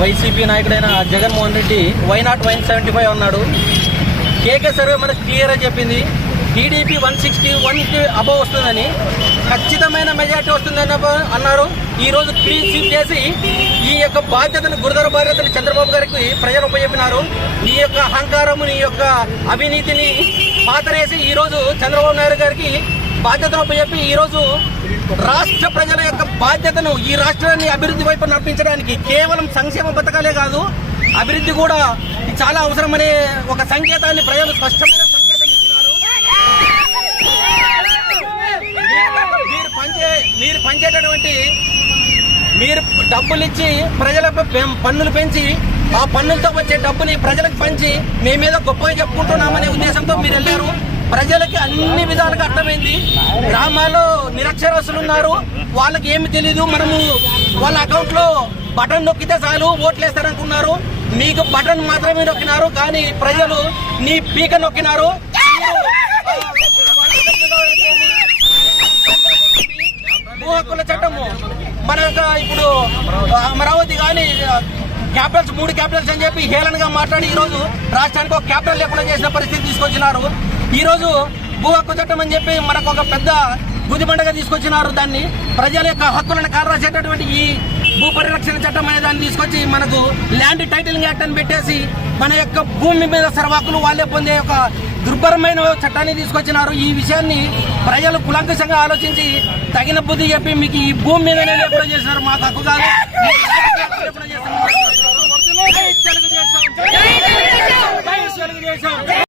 YCP నాయకుడైన Jaganmohan Reddy why not 175 అన్నాడు. KK survey మనకు క్లియర్గా చెప్పింది టీడీపీ 161కి అబవ్ వస్తుందని, ఖచ్చితమైన మెజార్టీ వస్తుందని అన్నారు. ఈరోజు క్లీన్ స్వీప్ చేసి ఈ యొక్క బాధ్యతను, గురుతర బాధ్యతను చంద్రబాబు గారికి ప్రజలు ఉపయోగినారు. ఈ యొక్క అహంకారము, ఈ యొక్క అవినీతిని పాతరేసి ఈరోజు చంద్రబాబు నాయుడు గారికి బాధ్యతను ఉపయోగి ఈరోజు రాష్ట్ర ప్రజల యొక్క బాధ్యతను, ఈ రాష్ట్రాన్ని అభివృద్ధి వైపు నడిపించడానికి కేవలం సంక్షేమ పథకాలే కాదు, అభివృద్ధి కూడా చాలా అవసరమనే ఒక సంకేతాన్ని ప్రజలు స్పష్టమైన సంకేతం ఇచ్చినారు. మీరు పంచేటటువంటి మీరు డబ్బులు ఇచ్చి ప్రజలకు పన్నులు పెంచి ఆ పన్నులతో వచ్చే డబ్బుని ప్రజలకు పంచి మేమేదో గొప్పగా చెప్పుకుంటున్నామనే ఉద్దేశంతో మీరు వెళ్ళారు. ప్రజలకి అన్ని విధాలుగా అర్థమైంది. గ్రామాల్లో నిరక్షరాస్యులు ఉన్నారు, వాళ్ళకి ఏమి తెలీదు. మనము వాళ్ళ అకౌంట్ లో బటన్ నొక్కితే చాలు ఓట్లు వేస్తారనుకున్నారు. మీకు బటన్ మాత్రమే నొక్కినారు, కానీ ప్రజలు నీ పీక నొక్కినారు. భూ హక్కుల చట్టము మన యొక్క ఇప్పుడు అమరావతి కానీ క్యాపిటల్స్ 3 క్యాపిటల్స్ అని చెప్పి హేళనగా మాట్లాడి ఈరోజు రాష్ట్రానికి ఒక క్యాపిటల్ లేకుండా చేసిన పరిస్థితి తీసుకొచ్చినారు. ఈరోజు భూ హక్కు చట్టం అని చెప్పి మనకు ఒక పెద్ద గుదిబండగా తీసుకొచ్చినారు. దాన్ని ప్రజల యొక్క హక్కులను కాలరాసేటటువంటి ఈ భూ పరిరక్షణ చట్టం అనే దాన్ని తీసుకొచ్చి మనకు ల్యాండ్ టైటిలింగ్ యాక్ట్ అని పెట్టేసి మన యొక్క భూమి మీద సర్వాకులు వాళ్ళే పొందే ఒక దుర్భరమైన చట్టాన్ని తీసుకొచ్చినారు. ఈ విషయాన్ని ప్రజలు కులంకషంగా ఆలోచించి తగిన బుద్ధి చెప్పి మీకు ఈ భూమి మీదనే లేకుండా చేసినారు. మాకు హక్కు కాదు, తెలుగుదేశం.